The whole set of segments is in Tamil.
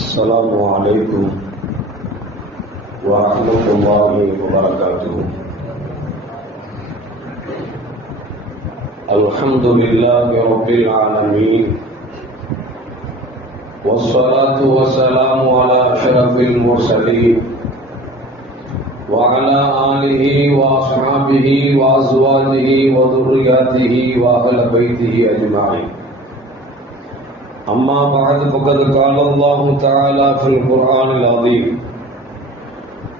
السلام عليكم ورحمة الله وبركاته. الحمد لله رب العالمين، والصلاة والسلام على أشرف المرسلين وعلى آله وأصحابه وأزواجه وذرياته وأهل بيته أجمعين. أما بعد فقد قال الله تعالى في القرآن العظيم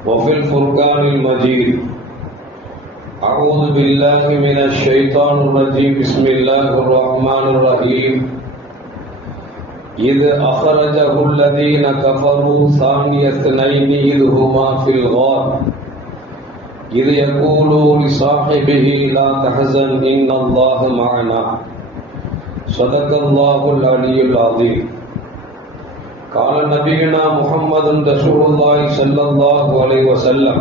وفي الفرقان المجيد: أعوذ بالله من الشيطان الرجيم، بسم الله الرحمن الرحيم. إذ أخرجه الذين كفروا ثاني اثنين إذ هما في الغار إذ يقول لصاحبه لا تحزن إن الله معنا. صدق الله العلي العظيم. قال نبينا محمد رسول الله صلى الله عليه وسلم: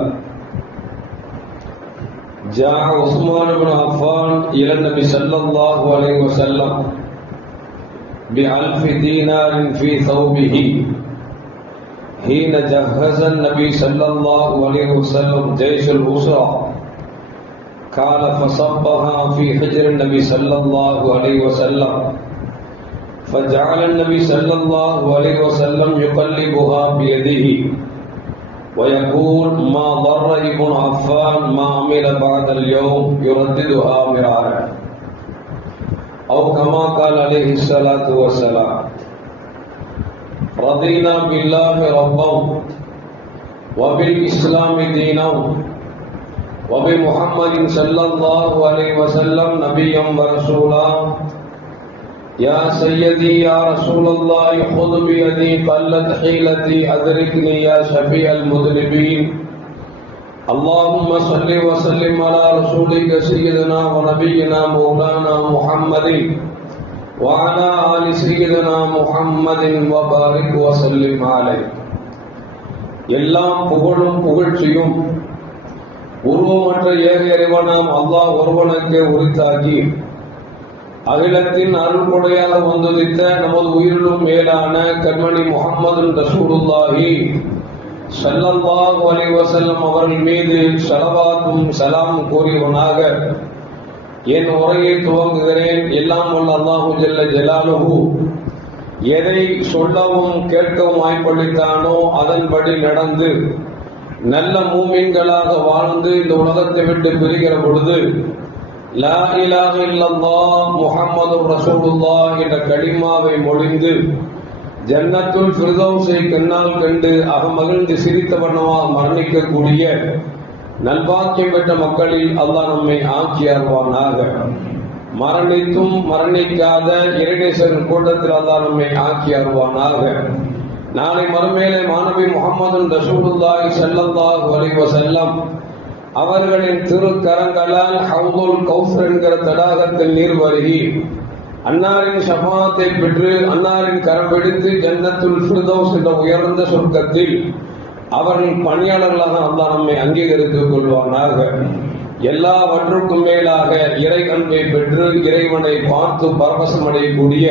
جاء عثمان بن عفان إلى النبي صلى الله عليه وسلم ب1000 دينار في ثوبه حين جهز النبي صلى الله عليه وسلم جيش الأسرة. قال فصبها في حجر النبي صلى الله عليه وسلم، فجعل النبي صلى الله عليه وسلم يقلبها بيده ويقول: ما ضر ابن عفان ما عمل بعد اليوم، يرددها مرارا، أو كما قال عليه الصلاة والسلام. رضينا بالله ربا وبالإسلام دينا وبمحمد صلى الله عليه وسلم نبيا ورسولا. يا سيدي يا رسول الله خذ بيدي قلت حيلتي أدركني يا شفيع المذنبين. اللهم صل وسلم على رسولك سيدنا ونبينا مولانا محمد وعلى آل سيدنا محمد وبارك وسلم عليه. எல்லாம் புகழும் புகழ்ச்சியும் உருவமற்ற ஏக இறைவனாம் அல்லாஹ் ஒருவனுக்கு உரித்தாக்கி அகிலத்தின் அருள்கொடையாக வந்துதித்த நமது உயிரிலும் மேலான கண்மணி முஹம்மது ரசூலுல்லாஹி ஸல்லல்லாஹு அலைஹி வஸல்லம் அவர்கள் மீது ஸலவாத்தும் சலாம் கூறியவனாக என் உரையை துவங்குகிறேன். எல்லாம் வல்ல அல்லாஹு ஜல்ல ஜலாலுஹு எதை சொல்லவும் கேட்கவும் வாய்ப்பளித்தானோ அதன்படி நடந்து நல்ல மூமின்களாக வாழ்ந்து இந்த உலகத்தை விட்டு பிரிகிற பொழுது லா இலாஹ இல்லல்லாஹ் முஹம்மதுர் ரசூலுல்லாஹ் என்ற கலிமாவை மொழிந்து ஜன்னத்துல் ஃபிர்தௌஸை கண்ணால் கண்டு அகமகிழ்ந்து சிரித்த வண்ணமாக மரணிக்கக்கூடிய நல்பாக்கியம் பெற்ற மக்களில் அல்லாஹ் நம்மை ஆக்கி அருள்வானாக. மரணித்தும் மரணிக்காத இறைநேசரின் கூட்டத்தில் அல்லாஹ் நம்மை ஆக்கி அருள்வானாக. நாளை மறுமையிலே மாணவி முஹம்மது ரசூலுல்லாஹி ஸல்லல்லாஹு அலைஹி வஸல்லம் அவர்களின் திருக்கரங்களால் ஹவுதுல் கௌஸர் என்கிற தடாகத்தில் நீர் வருகி அன்னாரின் ஷஃபாத்தை பெற்று அன்னாரின் கரம் பிடித்து ஜன்னத்துல் ஃபிர்தௌஸ் என்ற உயர்ந்த சொர்க்கத்தில் அவர்களின் பணியாளர்களாக அல்லாஹ் நம்மை அங்கீகரித்துக் கொள்வானாக. எல்லாவற்றுக்கும் மேலாக இறை அன்பை பெற்று இறைவனை பார்த்து பரவசம் அடையக்கூடிய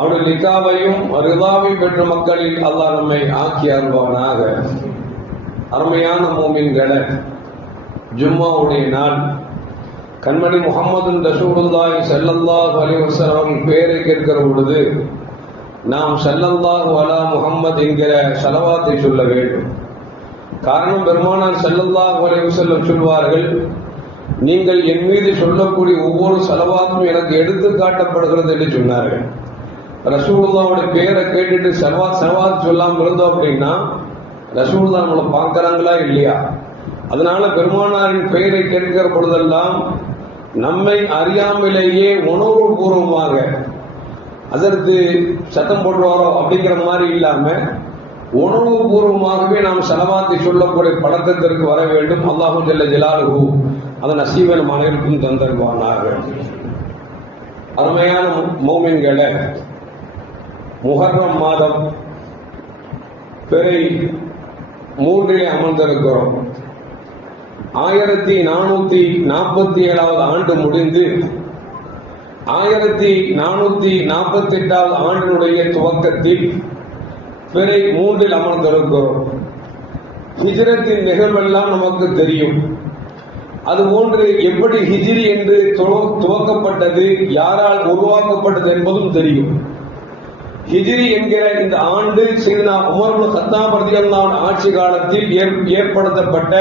அவருடைய லிகாவையும் ரிதாவை பெற்ற மக்களில் அல்லாஹ் நம்மை ஆக்கி அருள்வானாக. அருமையான மூமின்களே, ஜும்மாவுடைய நாள் கண்மணி முஹம்மது ரசூலுல்லாஹி ஸல்லல்லாஹு அலைஹி வஸல்லம் பெயரை கேட்கிற பொழுது நாம் ஸல்லல்லாஹு அலா முஹம்மது என்கிற ஸலவாத்தை சொல்ல வேண்டும். காரணம், பெருமானார் ஸல்லல்லாஹு அலைஹி வஸல்லம் சொல்வார்கள், நீங்கள் என் மீது சொல்லக்கூடிய ஒவ்வொரு ஸலவாத்தும் எனக்கு எடுத்து காட்டப்படுகிறது என்று சொன்னார்கள். ரசூலுல்லாஹ்வுடைய பெயரை கேட்டுட்டு ஸலவாத் சொல்லாமல் இருந்தோம் அப்படின்னா ரசூலுல்லாஹ் நம்மளை பார்க்கறாங்களா இல்லையா? அதனால பெருமானாரின் பெயரை கேட்கிற பொழுதெல்லாம் நம்மை அறியாமலேயே உணர்வுபூர்வமாக அதற்கு சத்தம் போடுவாரோ அப்படிங்கிற மாதிரி இல்லாம உணர்வுபூர்வமாகவே நாம் ஸலவாத்தை சொல்லக்கூடிய பழக்கத்திற்கு வர வேண்டும். அல்லாஹு ஜல்ல ஜலாலுஹு அதன் நசீபை நம் அனைவருக்கும் தந்தருவானாக. அருமையான மௌமின்களே, முஹர்ரம் மாதம் பிறை 3 அமர்ந்திருக்கிறோம். 1447வது ஆண்டு முடிந்து 1448வது ஆண்டினுடைய துவக்கத்தில் பிறை 3 அமர்ந்திருக்கிறோம். ஹிஜ்ரத்தின் நிகழ்வெல்லாம் நமக்கு தெரியும். அதுபோன்று எப்படி ஹிஜ்ரி என்று துவக்கப்பட்டது, யாரால் உருவாக்கப்பட்டது என்பதும் தெரியும். ஹிஜ்ரி என்கிற இந்த ஆண்டு சையதுனா உமர் இப்னு கத்தாப் ரலியல்லாஹு அன்ஹு ஆட்சி காலத்தில் ஏற்படுத்தப்பட்ட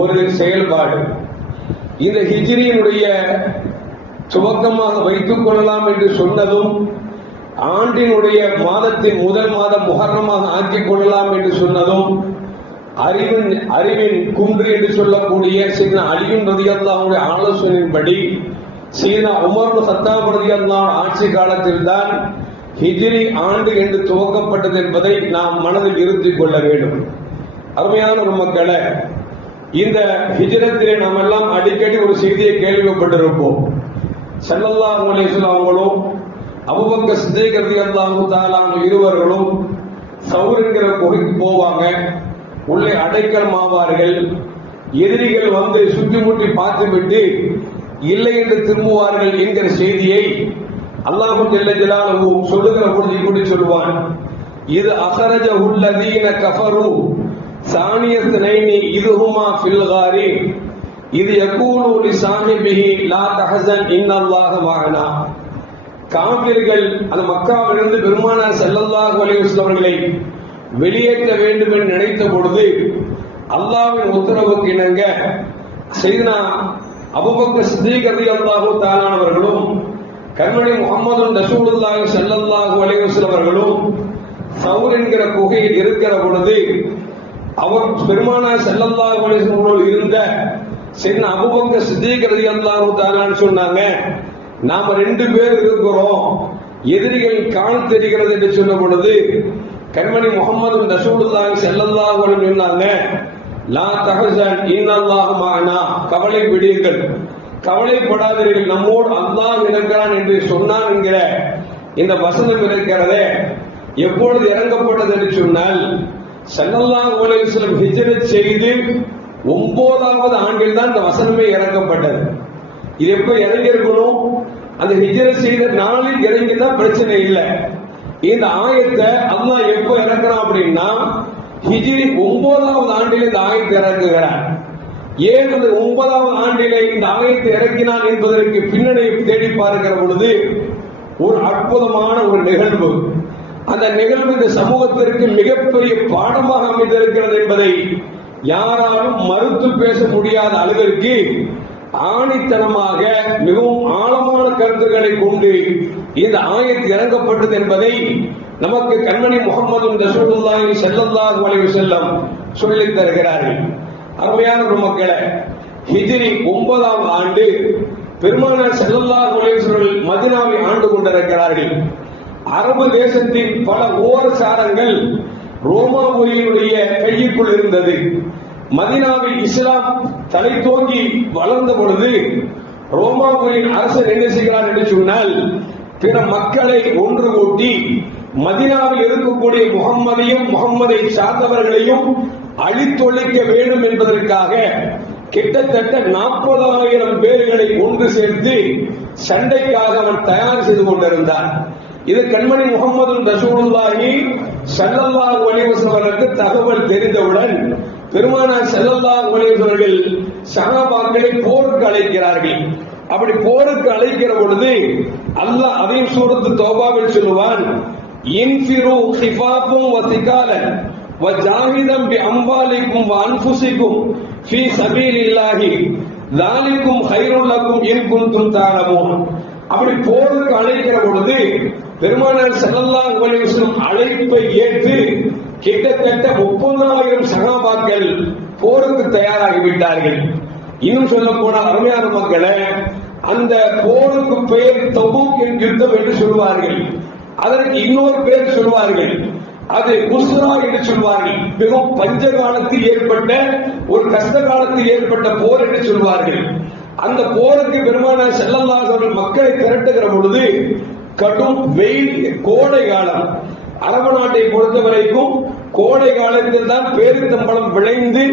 ஒரு செயல்பாடு. இந்த ஹிஜ்ரியினுடைய துவக்கமாக வைத்துக் கொள்ளலாம் என்று சொன்னதும், ஆண்டினுடைய மாதத்தின் முதல் மாதம் முஹர்ரமாக ஆக்கிக் கொள்ளலாம் என்று சொன்னதும், அறிவின் குன்று என்று சொல்லக்கூடிய சையதுனா அலி ரலியல்லாஹு அன்ஹு ஆலோசனையின்படி சையதுனா உமர் இப்னு கத்தாப் ரலியல்லாஹு அன்ஹு ஆட்சி காலத்தில் தான் ஹிஜ்ரி ஆண்டு என்று துவக்கப்பட்டது என்பதை நாம் மனதில் இருத்திக் கொள்ள வேண்டும். அருமையான ஒரு மக்களே, இந்த ஹிஜ்ரத்திலே நாம் எல்லாம் அடிக்கடி ஒரு செய்தியை கேள்விப்பட்டிருப்போம். ஸல்லல்லாஹு அலைஹி வஸல்லம் அவர்களும் அபூபக்கர் சித்தீக் ரலியல்லாஹு தஆலா இருவர்களும் சௌர் என்கிற குகைக்கு போவாங்க. உள்ளே அடைக்கலமாவார்கள். எதிரிகள் வந்து சுற்றி முற்றி பார்த்துவிட்டு இல்லை என்று திரும்புவார்கள் என்கிற செய்தியை அல்லாஹ் ஜல்ல ஜலாலுஹு சொல்லுகிற பொழுது இப்படி சொல்வான், இது அஹ்ரஜஹுல் லதீன கஃபரு சானியத்னைனி இதுஹுமா ஃபில் காரி இது யகூலு லிசாஹிபிஹி லா தஹஸன் இன்னல்லாஹ மஅனா. காஃபிர்கள் அந்த மக்காவிலிருந்து பெருமானார் ஸல்லல்லாஹு அலைஹி வஸல்லம் அவர்களை வெளியேற்ற வேண்டும் என்று நினைத்த பொழுது அல்லாஹ்வின் உத்தரவுக்கு இணங்க சையதுனா அபூபக்கர் சித்தீக் ரலியல்லாஹு தஆலா அவர்களும் கண்மணி முஹம்மது ரசூலுல்லாஹி ஸல்லல்லாஹு அலைஹி வஸல்லம் அவர்களும் சௌர் என்கிற குகையில் இருக்கிற பொழுது அவர் பெருமானார் ஸல்லல்லாஹு அலைஹி வஸல்லம் இருந்த சையதுனா அபூபக்கர் சித்தீக் ரலியல்லாஹு தஆலா சொன்னாங்க, நாம 2 பேர் இருக்கிறோம், எதிரிகள் கால் தெரிகிறது என்று சொன்ன பொழுது கண்மணி முஹம்மது ரசூலுல்லாஹி ஸல்லல்லாஹு அலைஹி வஸல்லம் சொன்னாங்க, லா தஹஸன் இன்னல்லாஹ மஅனா, கவலை விடுங்கள், கவலைப்படாதீர்கள், நம்மோடு அல்லாஹ் இருக்கிறான் என்று சொன்னான் என்கிற இந்த வசனம் இருக்கிறதே எப்பொழுது இறங்கப்பட்டது என்று சொன்னால் ஸல்லல்லாஹு அலைஹி வஸல்லம் ஹிஜ்ரத் செய்து 9வது ஆண்டில் தான் இந்த வசனமே இறங்கப்பட்டது. இது எப்ப இறங்கியிருக்கணும்? அந்த ஹிஜ்ரத் செய்த நாளில் இறங்கினா பிரச்சனை இல்லை. இந்த ஆயத்தை அல்லாஹ் எப்போ இறக்குறான் அப்படின்னா ஹிஜ்ரி 9வது ஆண்டில் இந்த ஆயத்தை இறக்குகிறார். ஏன் அந்த 9வது ஆண்டிலே இந்த ஆயத்தை இறக்கினான் என்பதற்கு பின்னணியை தேடி பார்க்கிற பொழுது ஒரு அற்புதமான ஒரு நிகழ்வு. அந்த நிகழ்வு இந்த சமூகத்திற்கு மிகப்பெரிய பாடமாக அமைந்திருக்கிறது என்பதை யாராலும் மறுத்து பேச முடியாத அளவிற்கு ஆணித்தனமாக மிகவும் ஆழமான கருத்துக்களை கொண்டு இந்த ஆயத்து இறங்கப்பட்டது என்பதை நமக்கு கண்மணி முஹம்மது ரசூலுல்லாஹி ஸல்லல்லாஹு அலைஹி வஸல்லம் சொல்லித் தருகிறார்கள். அருமையான மக்களே, ஹிஜ்ரி 9வது ஆண்டு பெருமானார் ஸல்லல்லாஹு அலைஹி வஸல்லம் மதீனாவை ஆண்டு கொண்டிருக்கிறார்கள். அரபு தேசத்தின் பல ஓரசாரங்கள் ரோமாபுரியினுடைய கைக்குள் இருந்தது. மதீனாவில் இஸ்லாம் தலை தோங்கி வளர்ந்த பொழுது ரோமாபுரியின் அரசர் என்ன செய்கிறார் என்று சொன்னால், பிற மக்களை ஒன்று கூட்டி மதீனாவில் இருக்கக்கூடிய முகம்மதை சார்ந்தவர்களையும் அழித்தொழிக்க வேண்டும் என்பதற்காக கிட்டத்தட்ட 40,000 பேர்களை ஒன்று சேர்த்து சண்டைக்காக அவன் தயார் செய்து கொண்டிருந்தார். இது கண்மணி முஹம்மது ரசூலுல்லாஹி ஸல்லல்லாஹு அலைஹி வஸல்லம் தகவல் தெரிந்தவுடன் பெருமானார் ஸல்லல்லாஹு அலைஹி வஸல்லம் சஹாபாக்களை போருக்கு அழைக்கிறார்கள். அப்படி போருக்கு அழைக்கிற பொழுது அல்லாஹ் அதையும் சூரத்து தௌபாவில் சொல்லுவான், இன்ஃபிரு ஹிஃபாஃபும் வ திகாலன் வ ஜாஹிதம் பி அம்வாலிக்கும் வ அன்ஃபுசிக்கும் ஃபீ சபீலில்லாஹி ஸாலிகும் கைருல் லக்கும் இன் குன்தும் தஅலமூன். அப்படி போருக்கு அழைக்கிற பொழுது பெருமானார் ஸல்லல்லாஹு அலைஹி வஸல்லம் அழைப்பை ஏற்று கிட்டத்தட்ட 30,000 சஹாபாக்கள் போருக்கு தயாராகிவிட்டார்கள். இன்னும் சொல்ல போன அருமையான மக்களே, அந்த போருக்கு பெயர் தபூக் யுத்தம் என்று சொல்வார்கள். அதற்கு இன்னொரு பெயர் சொல்வார்கள், அது உஸ்ரா என்று சொல்வார்கள். மிகவும் பஞ்ச காலத்தில் ஏற்பட்ட ஒரு கஷ்ட காலத்தில் ஏற்பட்ட போர் என்று சொல்வார்கள். அந்த போருக்கு பெருமானார் ஸல்லல்லாஹு அலைஹி வஸல்லம் மக்களை திரட்டுகிற பொழுது கடும் வெயில், கோடை காலம். அரபு நாட்டை பொறுத்த வரைக்கும் கோடை காலத்தில் தான் பேரித்தம்பழம் விளைந்து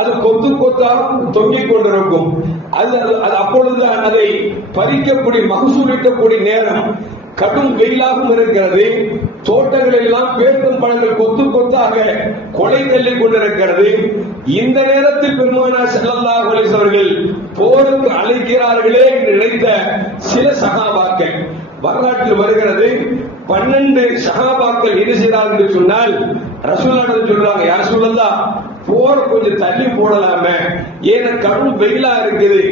அது கொத்து கொத்தாக தொங்கிக் கொண்டிருக்கும். அது அப்பொழுதுதான் அதை பறிக்கக்கூடிய மகசூலிக்கக்கூடிய நேரம். கடும் வெயிலாகவும் இருக்கிறது. தோட்டங்கள் எல்லாம் பேர்க்கும் பழங்கள் கொத்து கொத்தாக கொலை தள்ளிக் கொண்டிருக்கிறது. இந்த நேரத்தில் பெருமானார் ஸல்லல்லாஹு அலைஹி வஸல்லம் அவர்கள் போருக்கு அழைக்கிறார்களே என்று நினைத்த சில சஹாபாக்கள், வரலாற்றில் வருகிறது, 12 சஹாபாக்கள் என்ன செய்தார்கள் என்று சொன்னால், ரசூலுல்லாஹ் சொல்றாங்க, யா ரசூலல்லாஹ் போர் கொஞ்சம் தள்ளி போடலாமே, ஏன்னா கடும் வெயிலா இருக்குது,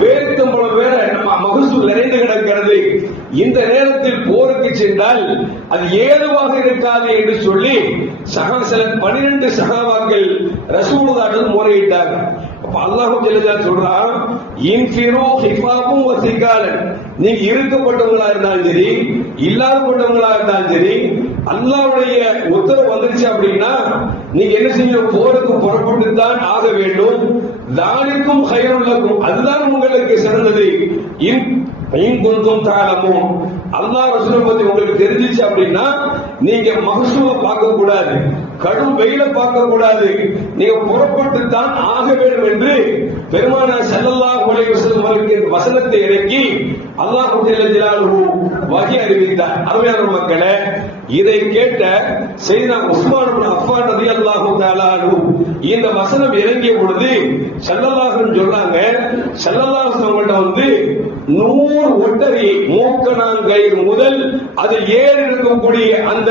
பேரித்தம்பளம் வேற நம்ம மகசூல் நிறைந்து கிடக்கிறது, இந்த நேரத்தில் போருக்கு சென்றால் அது ஏதுவாக இருக்காது என்று சொல்லி சில 12 சஹாபாக்கள் ரசூலுல்லாஹ்விடம் முறையிட்டாங்க. அப்ப அல்லாஹ் ஜல்லல்லாஹு சொல்றான், இன்ஃபிரு ஹிஃபாபும் வ சிகாலன், நீங்க இருக்கப்பட்டவங்களா இருந்தாலும் சரி இல்லாதப்பட்டவங்களா இருந்தாலும் சரி, அல்லாஹ்வுடைய உத்தரவு வந்துருச்சு அப்படின்னா நீங்க என்ன செய்யணும், போருக்கு புறப்பட்டு தான் ஆக வேண்டும். தானிக்கும் கைருல் லக்கும், அதுதான் உங்களுக்கு சிறந்தது. தாளமும் அல்லாஹ் ரசூலை பத்தி உங்களுக்கு தெரிஞ்சிச்சு அப்படின்னா நீங்க மகசூலை பார்க்க கூடாது, கடும் வெயில பார்க்க கூடாது, நீங்க புறப்பட்டு தான் ஆக வேண்டும் என்று பெருமானார் ஸல்லல்லாஹு அலைஹி வஸல்லம் அவர்கள் வசனத்தை இறக்கி அல்லாஹ் ஜல்ல ஜலாலுஹு வஹி அறிவித்தார். அருமையான மக்களே, இதை கேட்ட சையதுனா உஸ்மான் இப்னு அஃபான் ரலியல்லாஹு தஆலா அன்ஹு இந்த வசனம் இறங்கிய பொழுது ஸல்லல்லாஹு அலைஹி சொல்றாங்க, ஸல்லல்லாஹு அலைஹி வஸல்லம் வந்து 100 ஒட்டகை மூக்கணாங்கயிறு முதல் அது ஏறி இருக்கக்கூடிய அந்த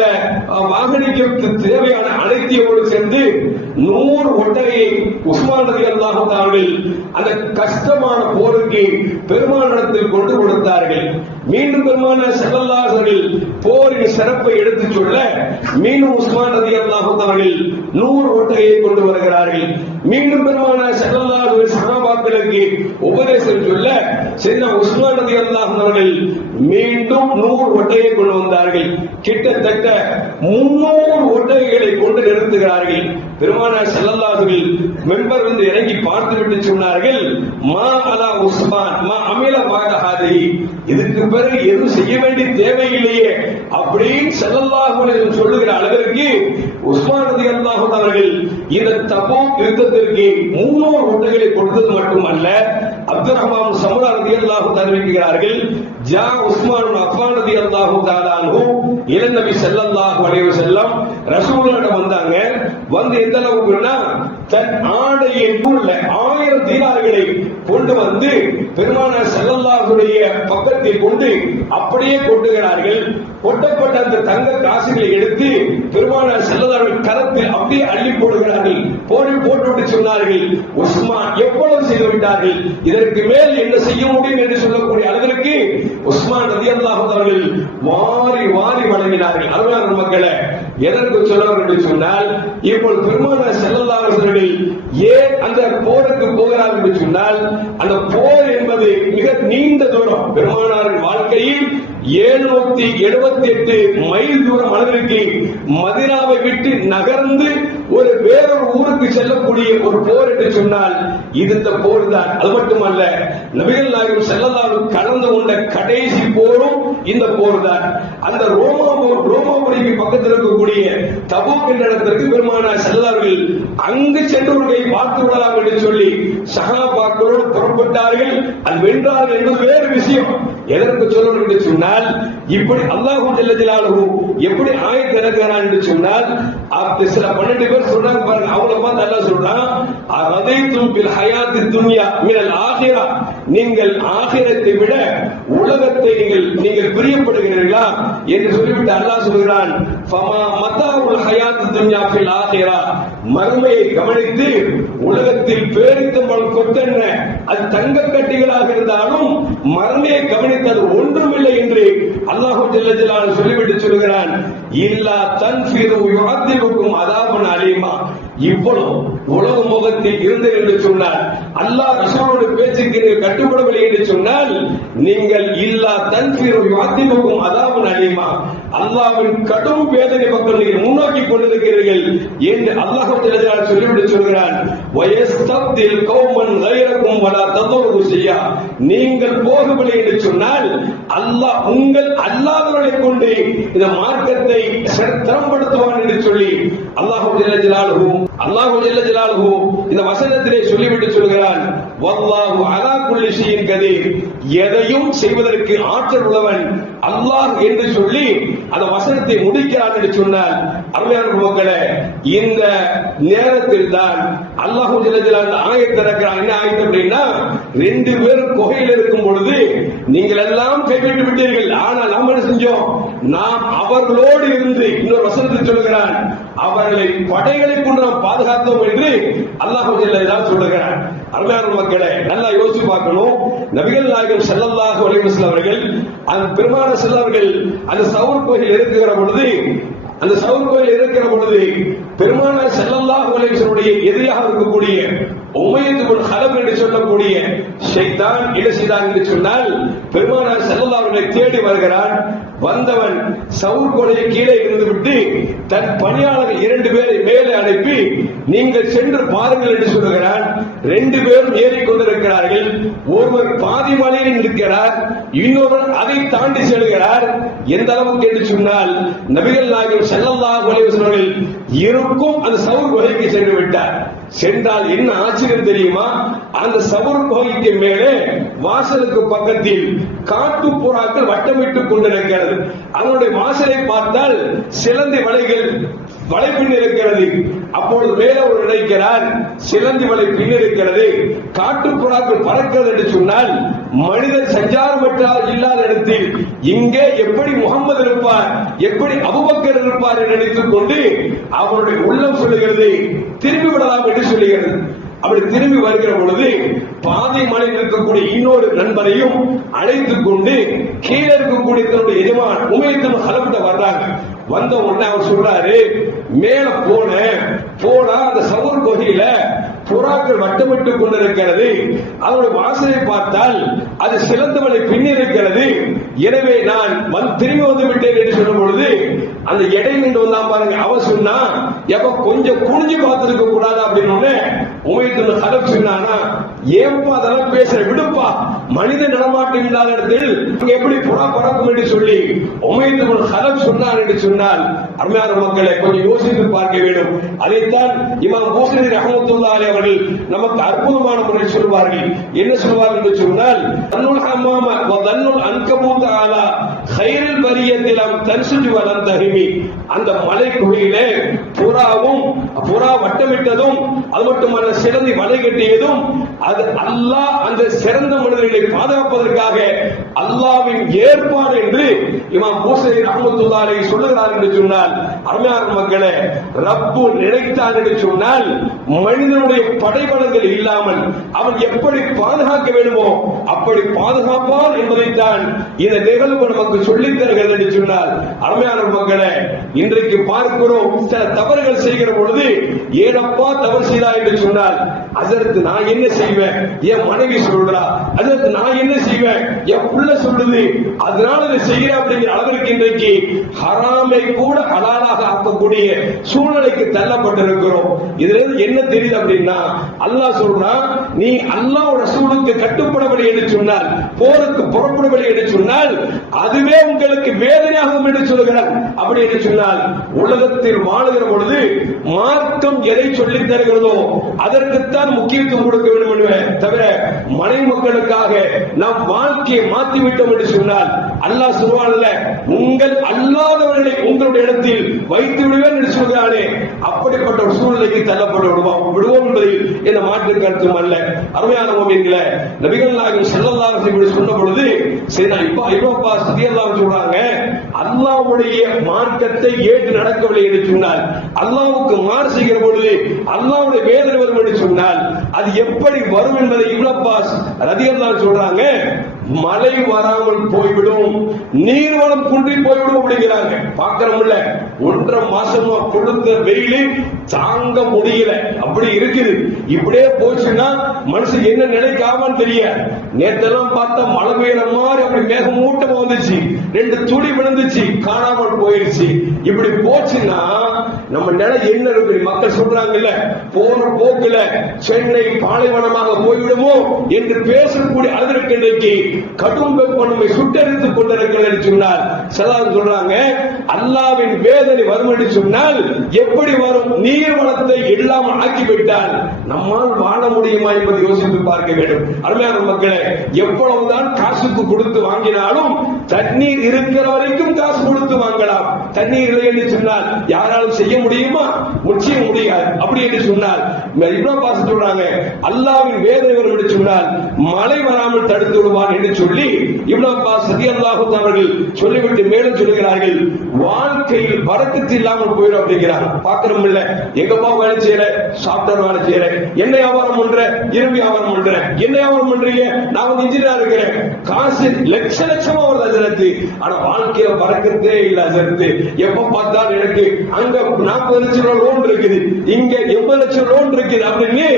வாகனிக்கு தேவையான அனைத்தையோடு சேர்ந்து 100 ஒட்டகையை உஸ்மான் ரலியல்லாஹு தஆலா அந்த கஷ்டமான போருக்கு பெருமானிடத்தில் கொண்டு கொடுத்தார்கள். மீண்டும் பெருமானார் ஸல்லல்லாஹு அலைஹி போரின் சிறப்பை எடுத்துச் சொல்ல மீண்டும் உஸ்மான் ரலியல்லாஹு தஆலா 100 ஒட்டகையை கொண்டு வருகிறார்கள். மீண்டும் பெருமானார் ஸல்லல்லாஹு அலைஹி சஹாபாக்களுக்கு உபதேசம் சொல்ல சையதுனா உஸ்மான் ரலியல்லாஹு தஆலா மீண்டும் 100 ஒட்டகையை கொண்டு வந்தார்கள். கிட்டத்தட்ட 300 ஒட்டகைகளை கொண்டு நிறுத்துகிறார்கள். பெருமானார் ஸல்லல்லாஹு அலைஹி மெம்பர் வந்து இறங்கி பார்த்துவிட்டு சொன்னார்கள், மா அலா உஸ்மான் மா அமில பாதஹாதி, இதுக்கு பிறகு எதுவும் செய்ய வேண்டிய தேவையில்லையே அப்படின்னு ஸல்லல்லாஹு அலைஹி சொல்லுகிற அளவிற்கு உஸ்மான் ரலியல்லாஹு அவர்கள் இந்த தபூக் யுத்தத்திற்கு 300 ஒட்டகைகளை கொடுத்தது மட்டுமல்ல, அப்துர் ரஹ்மான் சமுரா ரலியல்லாஹு தெரிவிக்கிறார்கள், ஜா உஸ்மான் இப்னு அஃபான் ரலியல்லாஹு தஆலா அன்ஹு இல நபி ஸல்லல்லாஹு அலைஹி வஸல்லம் ரசூலுல்லாஹ் வந்தாங்க. வந்து எந்த அளவுக்குன்னா தன் ஆடையை உள்ள 1000 தீனார்களை கொண்டு வந்து பெருமானார் ஸல்லல்லாஹு அலைஹி பக்கத்தில் கொண்டு அப்படியே கொட்டுகிறார்கள். கொட்டப்பட்ட அந்த தங்க காசுகளை எடுத்து பெருமானார் ஸல்லல்லாஹு அலைஹி கரத்தில் அப்படியே அள்ளி போடுகிறார்கள். போட்டுவிட்டு சொன்னார்கள், உஸ்மான் எவ்வளவு செய்து விட்டார்கள், இதற்கு மேல் என்ன செய்ய முடியும் என்று சொல்லக்கூடிய அளவிற்கு உஸ்மான் ரலியல்லாஹு அவர்கள் வாரி வாரி வழங்கினார்கள். அருமையான மக்களே, எதற்கு சொல்லுவார்கள் என்று சொன்னால், இப்போது பெருமானார் ஸல்லல்லாஹு அலைஹி வஸல்லம் ஏன் அந்த போருக்கு போகிறார்கள் என்று சொன்னால், அந்த போர் என்பது மிக நீண்ட தூரம். பெருமானாரின் வாழ்க்கையில் 778 மைல் தூரம் அளவிற்கு மதீனாவை விட்டு நகர்ந்து ஒரு வேறொரு ஊருக்கு செல்லக்கூடிய ஒரு போர் என்று சொன்னால் இது இந்த போர் தான். அது மட்டுமல்ல, நபிகள் நாயகம் ஸல்லல்லாஹு அலைஹி வஸல்லம் கலந்து கொண்ட கடைசி போரும் இந்த போர் தான். அந்த ரோமாபுரிக்கு பக்கத்தில் இருக்கக்கூடிய தபூக் என்ற இடத்திற்கு பெருமானார் ஸல்லல்லாஹு அலைஹி வஸல்லம் அங்கு சென்றவர்களை பார்த்து விடலாம் என்று சொல்லி சஹாபாக்களோடு புறப்பட்டார்கள். அது வென்றார்கள் என்பது வேறு விஷயம். எதற்கு சொல்லணும் என்று சொன்னால், இப்படி அல்லாஹ் ஜல்ல ஜலாலுஹு எப்படி ஆயத் இறக்குறான் என்று சொன்னால், சில 12 பேர் சொல்றாங்க பாருங்க, அவங்கள பார்த்து அல்லாஹ் சொல்றான், ரதைத்தும் பில் ஹயாத்தி துன்யா மினல் ஆகிரா, நீங்கள் ஆகிரத்தை விட உலகத்தை நீங்கள் பிரியப்படுகிறீர்களா என்று சொல்லிவிட்டு அல்லாஹ் சொல்கிறான், ஃபமா மதாஉல் ஹயாத்தி துன்யா ஃபில் ஆகிரா, மறுமையை கவனித்து உலகத்தில் பேரித்தம்பழம் கொத்தென்ன அது தங்க கட்டிகளாக இருந்தாலும் மறுமையை கவனித்தது ஒன்றுமில்லை என்று அல்லாஹ் ஜல்ல ஜலாலுஹு சொல்லிவிட்டு சொல்கிறான், இல்லா தன்ஃபிரு யுஅதிபுக்கும் அதாபன் அலீமா. இவ்வளவு உலக முகத்தில் இருந்து என்று சொன்னார், அல்லாஹ் ரசூலோட பேச்சுக்கு நீங்கள் கட்டுப்படவில்லை என்று சொன்னால் நீங்கள் இல்லா தன்ஃபிரு யுஅதிபுக்கும் அதாபன் அலீமா, அல்லாஹ்வின் கடும் வேதனை பக்கம் நீங்கள் முன்னோக்கி கொண்டிருக்கிறீர்கள் என்று அல்லாஹ் ஜல்ல ஜலாலுஹு சொல்லிவிட்டு சொல்கிறான், வயஸ்தப்தில் கௌமன் கைரக்கும் வலா ததுரு ஷையா, நீங்கள் போகவில்லை என்று சொன்னால் அல்லாஹ் உங்கள் அல்லாதவர்களை கொண்டு இந்த மார்க்கத்தை திறம்படுத்துவான் என்று சொல்லி அல்லாஹ் அல்லாஹ் ஜல்ல ஜலாலுஹு இந்த வசனத்திலே சொல்லிவிட்டு சொல்கிறான், வல்லாஹு அலா குல்லி ஷைஇன் கதீர், எதையும் செய்வதற்கு ஆற்றல் உள்ளவன் அல்லாஹ் என்று சொல்லி அந்த வசனத்தை முடிக்கிறான் என்று சொன்னால், அருமையான மக்களே, இந்த நேரத்தில் தான் அல்லாஹ் ஜல்ல ஜலாலுஹு ஆயத்தை இறக்கிறான். என்ன ஆயத்து அப்படின்னா, ரெண்டு பேரும் குகையில் இருக்கும் பொழுது நீங்கள் எல்லாம் கைவிட்டு விட்டீர்கள், ஆனால் நாம் என்ன செஞ்சோம், நாம் அவர்களோடு இருந்து, இன்னொரு வசனத்தில் சொல்லுகிறான், அவர்களை படைகளை கொண்டு நாம் பாதுகாத்தோம் என்று அல்லாஹ் ஜல்ல ஜலாலுஹு சொல்லுகிறான். அருமையான மக்களே, நல்லா யோசிச்சு பார்க்கணும். நபிகள் நாயகம் ஸல்லல்லாஹு அலைஹி வஸல்லம் அவர்கள் அந்த பெருமானார் செல்லவர்கள் அந்த சவுர் கோயில் இருக்கிற பொழுது பெருமானார் ஸல்லல்லாஹு அலைஹி வஸல்லம் எதிரியாக இருக்கக்கூடிய உமையத் இப்னு ஹலப் என்று சொல்லக்கூடிய ஷைத்தான் என்ன செய்தான் என்று சொன்னால், பெருமானார் ஸல்லல்லாஹு அலைஹி வஸல்லம் தேடி வருகிறான். வந்தவன் சவுர் கோயிலை கீழே இருந்துவிட்டு தன் பணியாளர்கள் 2 பேரை மேலே அனுப்பி நீங்கள் சென்று பாருங்கள் என்று சொல்லுகிறான். 2 பேரும் ஏறிக்கொண்டிருக்கிறார்கள். ஒருவர் பாதி மலையில் இருக்கிறார், இன்னொருவர் அதை தாண்டி செல்கிறார். எந்த அளவுக்கு என்று சொன்னால், நபிகள் நாயகம் ஸல்லல்லாஹு அலைஹி வஸல்லம் இருக்கும் அந்த சவுர் குகைக்கு சென்று விட்டார். சென்றால் என்ன ஆச்சரியம் தெரியுமா, அந்த சவுர் குகைக்கு மேலே வாசலுக்கு பக்கத்தில் காட்டு புறாக்கள் வட்டமிட்டுக் கொண்டிருக்கிறது. அவனுடைய வாசலை பார்த்தால் சிலந்தி வலை பின் இருக்கிறது. அப்பொழுது மேலே ஒரு நினைக்கிறார், சிலந்தி வலை பின் இருக்கிறது, காட்டு புறாக்கள் பறக்கிறது என்று சொன்னால், மனிதன் சஞ்சாரம் இல்லாத இடத்தில் இங்கே எப்படி முகமது இருப்பார், எப்படி அபூபக்கர் இருப்பார் என்று நினைத்துக் கொண்டு அவருடைய உள்ளம் சொல்லுகிறது, திரும்பி விடலாம் என்று சொல்லுகிறது. அப்படி திரும்பி வருகிற பொழுது பாதை மலையில் இருக்கக்கூடிய இன்னொரு நண்பரையும் அழைத்துக் கொண்டு கீழே இருக்கக்கூடிய தன்னுடைய எஜமான் உமையத் இப்னு ஹலப் வர்றாங்க. வந்த உடனே அவர் சொல்றாரு, மேல போனா அந்த சவுர் குகையில புறாக்கள் வட்டமிட்டுக் கொண்டிருக்கிறது, அவருடைய வாசலை பார்த்தால் அது சிலந்தவளை பின்னிருக்கிறது, எனவே நான் திரும்பி வந்து விட்டேன் என்று சொல்லும் பொழுது அந்த இடையில் நின்று வந்தான் பாருங்க, அவன் சொன்னா எப்ப கொஞ்சம் குனிஞ்சு பார்த்திருக்க கூடாது அப்படின்னு உமையத் இப்னு ஹலப் சொன்னானா, ஏன்பா அதெல்லாம் பேசுற, விடுப்பா, மனித நடமாட்டம் இல்லாத இடத்தில் எப்படி புறா பறக்கும் என்று சொல்லி உமையத் இப்னு ஹலப் சொன்னார் என்று சொன்னால், அருமையான மக்களை கொஞ்சம் யோசித்து பார்க்க வேண்டும். அதைத்தான் இமாம் பூசரி ரஹ்மத்துல்லாஹி அலைஹி அவர்கள் நமக்கு அற்புதமான முறையில் சொல்வார்கள். என்ன சொல்வார்கள் என்று சொன்னால், தன்னுல் ஹம்மாம வ தன்னுல் அன்கபூத் அலா கைரில் பரியத்திலம் தன்சுஜு வலன் தஹிமி, அந்த மலை குகையிலே புறா வட்டமிட்டதும் அது மட்டுமல்ல சிலந்தி வலை கட்டியதும் அது அல்லாஹ் அந்த சிறந்த மனிதர்களை பாதுகாப்பதற்காக அல்லாஹ்வின் ஏற்பாடு என்று இமாம் பூசரி ரஹ்மத்துல்லாஹி அலைஹி சொல்லுகிறார் என்று சொன்னால், அருமையான மக்களே, ரப்பு நினைத்தார் என்று சொன்னால் மனிதனுடைய படைபலங்கள் இல்லாமல் அவன் எப்படி பாதுகாக்க வேண்டுமோ அப்படி பாதுகாப்பான் என்பதைத்தான் இந்த நிகழ்வு நமக்கு சொல்லித் தருகிறது என்று சொன்னால், அருமையான மக்களே, இன்றைக்கு பார்க்கிறோம் சில தவறுகள் செய்கிற பொழுது ஏனப்பா தவறு செய்தா என்று சொன்னால், அதற்கு நான் என்ன செய்வேன், என் மனைவி சொல்றா, அதற்கு நான் என்ன செய்வேன், என் புள்ள சொல்லுது, அதனால இதை செய்யற அப்படிங்கிற அளவிற்கு இன்றைக்கு ஹராமை கூட ஹலாலாக ஆக்கக்கூடிய சூழ்நிலைக்கு தள்ளப்பட்டிருக்கிறோம். இதுல என்ன தெரியுது அப்படின்னா, அல்லாஹ் சொல்றான், நீ அல்லாஹ் ரசூலுக்கு கட்டுப்படவில்லை என்று சொன்னால், போருக்கு புறப்படவில்லை என்று சொன்னால் அதுவே உங்களுக்கு வேதனையாகும் என்று சொல்கிறார். அப்படி என்று சொன்னால், உலகத்தில் வாழுகிற பொழுது மார்க்கம் எதை சொல்லித் தருகிறதோ அதற்குத்தான் முக்கியத்துவம் கொடுக்க வேண்டும் என்பதை தவிர மனை மக்களுக்காக நாம் வாழ்க்கையை மாற்றிவிட்டோம் என்று சொன்னால், அல்லாஹ் சொல்வான்ல, உங்கள் அல்லாதவர்களை உங்களுடைய இடத்தில் வைத்து விடுவேன் என்று சொல்கிறானே, அப்படிப்பட்ட ஒரு சூழ்நிலைக்கு தள்ளப்பட்டு விடுவோம் என்பதில் எந்த மாற்று கருத்தும் அல்ல. அருமையான மோமின்களே, நபிகள் நாயகம் ஸல்லல்லாஹு அலைஹி வஸல்லம் சொன்ன பொழுது சொல்றாங்க, அல்லாஹ்வுடைய மார்க்கத்தை ஏற்று நடக்கவில்லை என்று சொன்னால், அல்லாஹ்வுக்கு மாறு செய்கிற பொழுது அல்லாஹ்வுடைய வேதனை வரும் என்று சொன்னால் அது எப்படி வரும் என்பதை இப்னு அப்பாஸ் ரலியல்லாஹு அன்ஹு சொல்றாங்க, மழை வராமல் போய்விடும், நீர்வளம் குன்றி போய்விடும் அப்படிங்கிறாங்க. பார்க்கிறோம்ல, 1.5 மாசமா கொடுத்த வெயிலு தாங்க முடியல, அப்படி இருக்குது. இப்படியே போச்சுன்னா மனுஷன் என்ன நினைக்காமன்னு தெரியாது. நேத்தெல்லாம் பார்த்தா மழை பெய்யற மாதிரி அப்படி மேகமூட்டமா வந்துச்சு, 2 துளி விழுந்துச்சு, காணாமல் போயிடுச்சு. இப்படி போச்சுன்னா நம்ம நிலை என்ன இருக்கு? மக்கள் சொல்றாங்கல்ல, போன போக்குல சென்னை பாலைவனமாக போய்விடுமோ என்று பேசக்கூடிய அளவிற்கு இன்றைக்கு கடும் வெப்பம் சுட்டரித்துக் கொண்டிருக்கிறது சொன்னால், சொல்றாங்க, அல்லாஹ்வின் வேதனை வரும் என்று சொன்னால் எப்படி வரும்? நீர் வளத்தை இல்லாமல் ஆக்கிவிட்டால் நம்மால் வாழ முடியுமா என்பதை யோசித்து பார்க்க வேண்டும். அருமையான மக்களே, எவ்வளவுதான் காசுக்கு கொடுத்து வாங்கினாலும் தண்ணீர் இருக்கிற வரைக்கும் காசு கொடுத்து வாங்கலாம். தண்ணீர் இல்லை என்று சொன்னால் யாராலும் செய்ய முடியுமா? நிச்சயம் முடியாது. அப்படி என்று சொன்னால் இப்ராஹிம் பாஸ் சொல்றாங்க, அல்லாஹ்வின் வேதனை வரும் என்று சொன்னால் மழை வராமல் தடுத்து விடுவான் என்று சொல்லி இப்ராஹிம் பாஸ் ரலியல்லாஹு அன்ஹு அவர்கள் சொல்லிவிட்டு மேலும் சொல்லுகிறார்கள், வாழ்க்கையில் பரக்கத்து இல்லாமல் போயிடும் அப்படிங்கிறார். பாக்குறோம் இல்ல, எங்கப்பா வேலை செய்யற, சாப்ட்வேர் வேலை செய்யற, என்ன வியாபாரம் பண்ற, இரும்பு வியாபாரம் பண்ற, என்ன வியாபாரம் பண்றீங்க, நான் வந்து இன்ஜினியரா இருக்கிறேன், காசு லட்ச லட்சமா வருது அஜரத்து, ஆனா வாழ்க்கையில பறக்கத்தே இல்ல அஜரத்து. எப்ப பார்த்தாலும் எனக்கு அங்க 40 லட்சம் ரூபாய் லோன் இருக்குது, இங்க 80 லட்சம் லோன் இருக்குது அப்படின்னு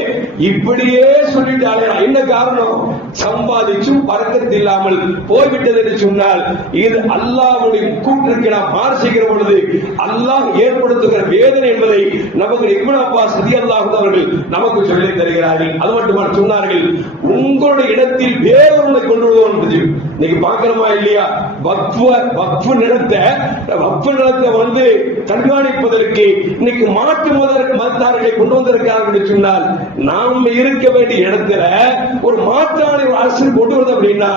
இப்படியே சொல்லிட்டாங்க. என்ன காரணம்? சம்பாதிச்சும் பறக்கத்து இல்லாமல் போய்விட்டது என்று சொன்னால் இது அல்லாஹ்வுடைய கூற்றுக்கு நாம் மாறு செய்கிற பொழுது அல்லாஹ் ஏற்படுத்துகிற வேதனை என்பதை நமக்கு இப்னு அப்பாஸ் ரலியல்லாஹு அன்ஹு அவர்கள் நமக்கு சொல்லித் தருகிறார்கள். அது மட்டுமல்ல சொன்னார்கள், உங்களுடைய இடத்தில் வேறொன்றை கொண்டு வருவோம் என்று. இன்னைக்கு பார்க்கிறோமா இல்லையா? வக்ஃப் நிலத்தை வந்து கண்காணிப்பதற்கு இன்னைக்கு மாற்று மதத்தார்களை கொண்டு வந்திருக்கிறார்கள் என்று சொன்னால் நாம் இருக்க வேண்டிய இடத்துல ஒரு மாற்றான அரசு கொண்டு வருது அப்படின்னா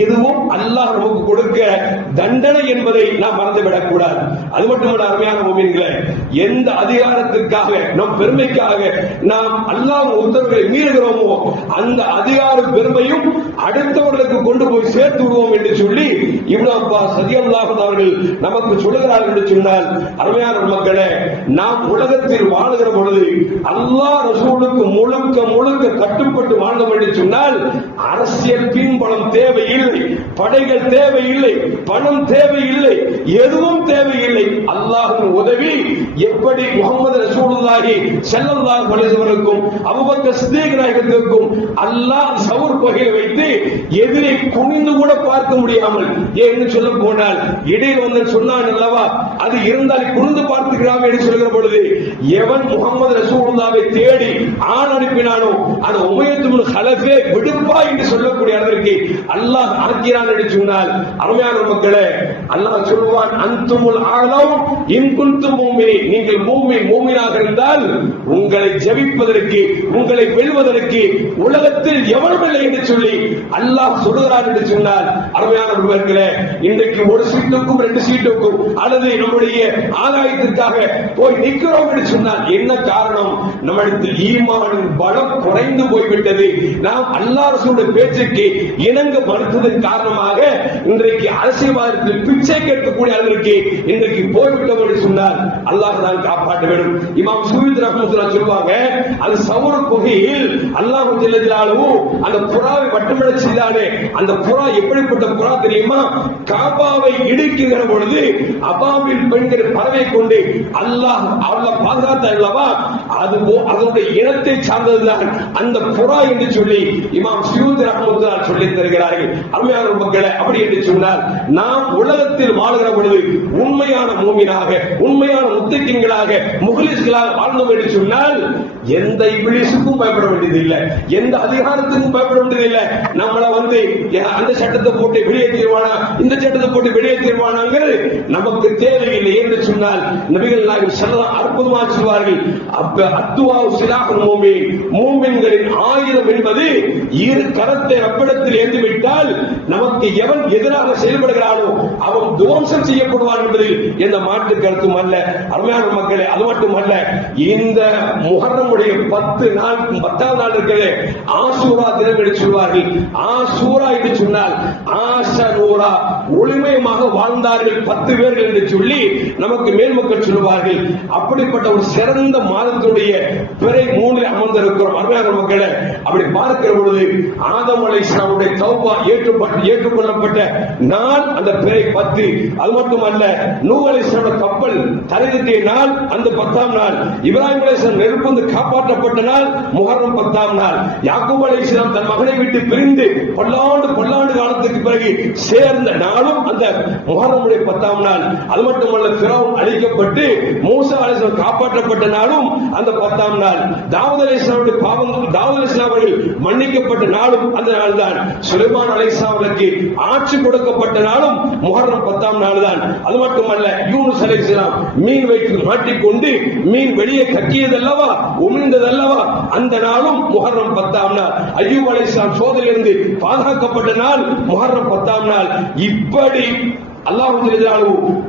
இதுவும் அல்லாஹ் நமக்கு கொடுக்க தண்டனை என்பதை நாம் மறந்துவிடக் கூடாது. அது மட்டுமல்ல அருமையான முஃமின்களே, எந்த அதிகாரத்திற்காக நம் பெருமைக்காக நாம் அல்லாஹ் உத்தரவுகளை மீறுகிறோமோ அந்த அதிகார பெருமையும் அடுத்தவர்களுக்கு கொண்டு போய் சேர்த்து விடுவோம் என்று சொல்லி இப்னு அப்பாஸ் ரலியல்லாஹு அன்ஹு அவர்கள் நமக்கு சொல்லுகிறார்கள் என்று சொன்னால் அருமையான மக்களே, நாம் உலகத்தில் வாழுகிற பொழுது அல்லாஹ் ரசூலுக்கு முழுக்க கட்டுப்பட்டு வாழ்ந்தோம் என்று சொன்னால் அரசியல் பின்பலம் தேவையில்லை, படைகள் தேவையில்லை, பணம் தேவையில்லை, எதுவும் தேவையில்லை. அல்லாஹ்வின் உதவி எப்படி முஹம்மது ரசூலுல்லாஹி ஸல்லல்லாஹு அலைஹி வஸல்லம் அபூபக்கர் சித்தீக் நாயகத்திற்கும் அல்லாஹ் சவுர் பகையை வைத்து எதிரை குனிந்து கூட பார்க்க முடியாமல், ஏன்னு சொல்ல போனால் இடையில் வந்து சொன்னான் அல்லவா, அது இருந்தால் குனிந்து பார்த்துக்கலாம் என்று சொல்கிற பொழுது எவன் முஹம்மது ரசூலுல்லாஹை தேடி ஆள் அனுப்பினானோ அந்த உமையத் இப்னு ஹலஃபே விடுப்பா என்று சொல்லக்கூடிய அளவிற்கு அல்லாஹ் ஆக்கிறான் என்று சொன்னால் அருமையான மக்களே, அல்லாஹ் சொல்வான், அன்துமுல் ஆலம் இன் குன்தும் மூமினீன், நீங்கள் மூமினாக இருந்தால் உங்களை ஜெபிப்பதற்கு உங்களை வெல்வதற்கு உலகத்தில் எவனும் இல்லை என்று சொல்லி அல்லாஹ் சொல்கிறார் என்று சொன்னால் அருமையான மக்களே, இன்றைக்கு ஒரு சீட்டுக்கும் 2 சீட்டுக்கும் அல்லது நம்முடைய ஆதாயத்திற்காக போய் நிற்கிறோம் என்று சொன்னால் என்ன காரணம்? நம்மிடத்தில் ஈமானின் பலம் குறைந்து போய்விட்டது. நாம் அல்லாஹ் ரசூலுடைய பேச்சுக்கு இணங்க மறுத்ததன் காரணமாக இன்றைக்கு அரசியல்வாதத்தில் பிச்சை கேட்கக்கூடிய அளவிற்கு இன்றைக்கு போய்விட்டோம் என்று சொன்னால் அல்லாஹ் தான் காப்பாற்ற வேண்டும். இமாம் சுயூத் ரஹ்மத்துல்லாஹி சொல்வாங்க, அது சவுர் குகையில் அல்லாஹ் ஜல்ல ஜலாலுஹு அந்த புறாவை வட்டமிட செய்தானே, அந்த புறா எப்படிப்பட்ட புறா தெரியுமா? காபாவை இடிக்குகிற பொழுது அபாபில் பெண்கிற பறவை கொண்டு அல்லாஹ் அவளை பாதுகாத்தார் அல்லவா, அதனுடைய இனத்தை சார்ந்ததுதான் அந்த புறா என்று சொல்லி இமாம் சுயூத் ரஹ்மத்துல்லாஹி சொல்லித் தருகிறார்கள். அருமையான மக்களே, அப்படி என்று சொன்னால் நாம் உலகத்தில் வாழ்கிற பொழுது உண்மையான மூமினாக, உண்மையான முத்தகீன்களாக, முஹ்லிஸ்களாக வாழ்ந்தோம் என்று சொன்னால் எந்த இப்லீஸுக்கும் பயப்பட வேண்டியதில்லை, எந்த அதிகாரத்துக்கும் பயப்பட வேண்டியதில்லை. நம்மள வந்து அந்த சட்டத்தை போட்டு வெளியேற்றிடுவானா, இந்த சட்டத்தை போட்டு வெளியேற்றிடுவானாங்கிறது நமக்கு தேவையில்லை என்று சொன்னால் நபிகள் நாயகம் ஸல்லல்லாஹு அற்புதமாக சொல்வார்கள், அத்துவாவு சிலாஹுல் மூமின், மூமின்களின் ஆயுதம் என்பது இரு கரத்தை ரப்பிடத்தில் ஏந்திவிட்டால் நமக்கு எவன் எதிராக செயல்படுகிறானோ அவன் துவம்சம் செய்யப்படுவான் என்பதில் எந்த மாற்று கருத்தும் அல்ல. அருமையான மக்களே, அது மட்டுமல்ல, இந்த முஹர்ரமுடைய 10வது நாள் இருக்கிறது ஆசூரா தினம் என்று சொல்வார்கள். ஆசூரா என்று சொன்னால் ஆஷூரா, ஒளிமயமாக வாழ்ந்தார்கள் 10 பேர்கள் என்று சொல்லி நமக்கு மேல் மக்கள் சொல்லுவார்கள். அப்படிப்பட்ட ஒரு சிறந்த மாதத்துடைய பிறை 3 அமர்ந்திருக்கிறோம். அருமையான மக்களே, அப்படி பார்க்கிற பொழுது ஆதம் அலைஹிஸ்ஸலாமுடைய தௌபா ஏற்றுக்கொள்ளப்பட்ட நாள் அந்த பிறை 10. அது மட்டுமல்ல, நூஹ் அலைஹிஸ்ஸலாமுடைய கப்பல் தரையிறங்கிய நாள் அந்த 10ஆம் நாள், இப்ராஹிம் அலைஹிஸ்ஸலாம் நெருப்பிலிருந்து காப்பாற்றப்பட்ட நாள் முஹர்ரம் 10ஆம் நாள், யாக்கூப் அலைஹிஸ்ஸலாம் தன் மகனை விட்டு பிரிந்து பல்லாண்டு காலத்துக்கு பிறகு சேர்ந்த நாளும் அந்த முஹர்ரமுடைய 10ஆம் நாள். அது மட்டுமல்ல, ஃபிரௌன் அழிக்கப்பட்டு மூசா அலைஹிஸ்ஸலாம் காப்பாற்றப்பட்ட நாளும் அந்த 10ஆம் நாள். தாவூத் அலைஹிஸ்ஸலாமுடைய அவர்கள் மன்னிக்கப்பட்ட நாளும் அந்த நாள் தான். சுலைமான் அலைஹிஸ்ஸலாம் அவர்களுக்கு ஆட்சி கொடுக்கப்பட்ட நாளும் முஹர்ரம் 10ஆம் நாள் தான். அது மட்டுமல்ல, யூனுஸ் அலைஹிஸ்ஸலாம் மீன் வயிற்றில் மாட்டிக்கொண்டு மீன் வெளியே கக்கியதல்லவா, உமிழ்ந்ததல்லவா, அந்த நாளும் முஹர்ரம் 10ஆம் நாள். அய்யூப் அலைஹிஸ்ஸலாம் சோதனையிலிருந்து பாதுகாக்கப்பட்ட நாள் முஹர்ரம் 10ஆம் நாள். இப்படி அல்லாஹ்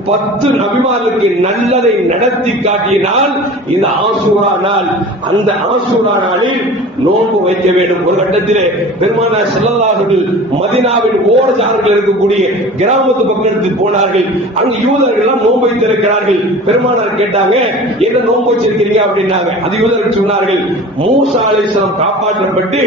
10 நபிமார்களுக்கு நல்லதை நடத்தி காட்டினால் இந்த ஆசூரா நாள். அந்த ஆசூரா நாளில் நோன்பு வைக்க வேண்டும். ஒரு கட்டத்திலே பெருமானார் ஸல்லல்லாஹு அலைஹி வஸல்லம் மதீனாவின் ஓரச்சாரத்தில் இருக்கக்கூடிய கிராமத்து பக்கத்துக்கு போனார்கள். அங்கு யூதர்கள் எல்லாம் நோன்பு வைத்திருக்கிறார்கள். பெருமானார் கேட்டாங்க, என்ன நோன்பு வச்சிருக்கீங்க அப்படின்னாங்க. அது யூதர்கள் சொன்னார்கள், மூசா அலைஹிஸ்ஸலாம் காப்பாற்றப்பட்டு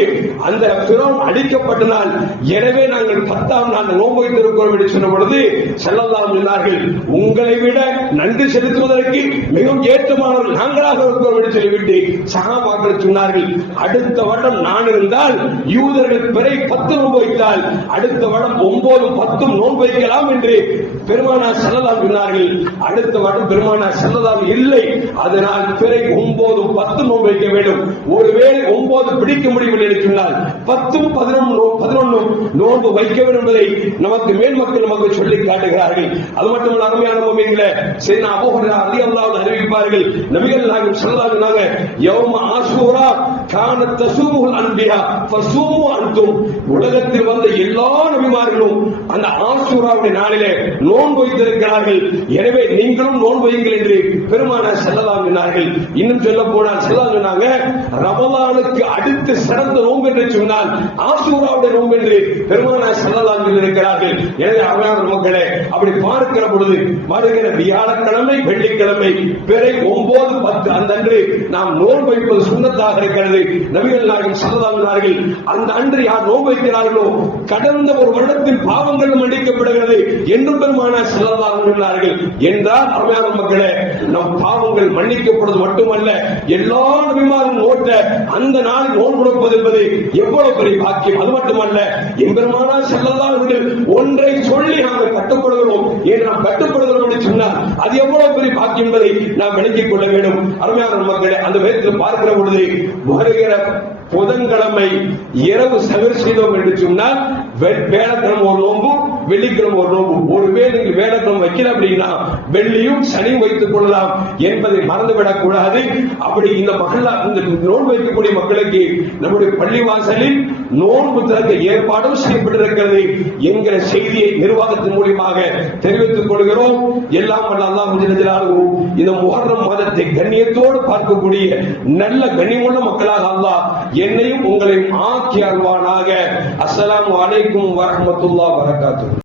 அந்த ஃபிரௌன் அழிக்கப்பட்ட நாள், எனவே நாங்கள் 10ஆம் நாள் நோன்பு வைத்திருக்கிறோம் என்று சொன்ன பொழுது ஸல்லல்லாஹு சொன்னார்கள், உங்களை விட நன்றி செலுத்துவதற்கு மிகவும் ஏற்றமானவர்கள் நாங்களாக இருக்கிறோம் என்று சொல்லிவிட்டு சஹாபாக்கள் சொன்னார்கள், அடுத்த வருடம் நான் இருந்தால் யூதர்கள் பிறை 10 நோன்பு வைத்தால் அடுத்த வருடம் 9, 10 நோன்பு வைக்கலாம் என்று பெருமானார் ஸல்லல்லாஹு சொன்னார்கள். அடுத்த வருடம் பெருமானார் ஸல்லல்லாஹு இல்லை, அதனால் பிறை 9, 10 நோன்பு வைக்க வேண்டும். ஒருவேளை 9 பிடிக்க முடியவில்லை என்று சொன்னால் 10, 11 நோன்பு வைக்க வேண்டும் என்பதை நமக்கு மேல் மக்கள் நமக்கு சொல்லி காட்டுகிறார்கள். அது மட்டும் அருமையான முஃமின்களே, சையதுனா அபூ ஹுரைரா ரலியல்லாஹு அன்ஹு அறிவிப்பார்கள், நபிகள் நாயகம் ஸல்லல்லாஹு அலைஹி வஸல்லம் யௌம ஆஷூரா கானத் தஸூமுல் அன்பியா ஃபஸூமு அன்தும், உலகத்தில் வந்த எல்லா நபிமார்களும் அந்த ஆஷூராவுடைய நாளிலே நோன்பு வைத்திருக்கிறார்கள், எனவே நீங்களும் நோன்பு வையுங்கள் என்று பெருமானார் ஸல்லல்லாஹு அலைஹி சொன்னார்கள். இன்னும் சொல்ல போனால் ஸல்லல்லாஹு சொன்னாங்க, ரமலானுக்கு அடுத்து சிறந்த நோன்பு என்று சொன்னால் ஆஷூராவுடைய நோன்பு என்று பெருமானார் ஸல்லல்லாஹு அலைஹி இருக்கிறார்கள். எனவே அருமையான மக்களே, அப்படி பார்க்கிற பொழுது வருகிற வியாழக்கிழமை, வெள்ளிக்கிழமை, பிறை 9, 10 அந்த அன்று நாம் நோன்பு வைப்பது சுன்னத்தாக இருக்கிறது. நபிகள் நாயகம் ஸல்லல்லாஹு அலைஹி அந்த அன்று யார் நோன்பு வைக்கிறார்களோ கடந்த ஒரு வருடத்தின் பாவங்கள் மன்னிக்கப்படுகிறது என்றும் பெருமானார் ஸல்லல்லாஹு அலைஹி சொன்னார்கள். என்றால் அருமையான மக்களே, நம் பாவங்கள் மன்னிக்கப்படுவது மட்டுமல்ல, எல்லா நபிமாரும் நோட்ட அந்த நாள் நோன்பு கொடுப்பது என்பது எவ்வளவு பெரிய பாக்கியம். அது மட்டுமல்ல, எம்பெருமானார் ஸல்லல்லாஹு அலைஹி ஒன்றை சொல்லி நாங்கள் கட்டுப்படுகிறோம் என்று நாம் கட்டுப்படுகிறோம் என்று சொன்னால் அது எவ்வளவு பெரிய பாக்கியம் என்பதை நாம் விளங்கிக் கொள்ள வேண்டும். அருமையான மக்களே, அந்த விதத்தில் பார்க்கிற பொழுது வருகிற புதன்கிழமை இரவு சகர் செய்தோம் என்று சொன்னால் வேலைக்கிழமை ஒரு நோன்பு, வெள்ளிக்கிழமை ஒரு நோன்பு. ஒருவேளை நீங்கள் வேலைக்கிழமை வைக்கல அப்படின்னா வெள்ளியும் சனியும் வைத்துக் கொள்ளலாம் என்பதை மறந்துவிடக் கூடாது. அப்படி இந்த நோன்பு வைக்கக்கூடிய மக்களுக்கு நம்முடைய பள்ளிவாசலில் நோன்பு திறக்க ஏற்பாடும் செய்யப்பட்டிருக்கிறது என்கிற செய்தியை நிர்வாகத்தின் மூலமாக தெரிவித்துக் கொள்கிறோம். எல்லாம் வல்ல அல்லாஹ் இந்த முஹர்ரம் மாதத்தை கண்ணியத்தோடு பார்க்கக்கூடிய நல்ல கண்ணியமுள்ள மக்களாக அல்லாஹ் என்னையும் உங்களையும் ஆக்கி அருள்வானாக. அஸ்ஸலாமு அலைக்கும் வரஹ்மத்துல்லாஹி வபரகாத்துஹு.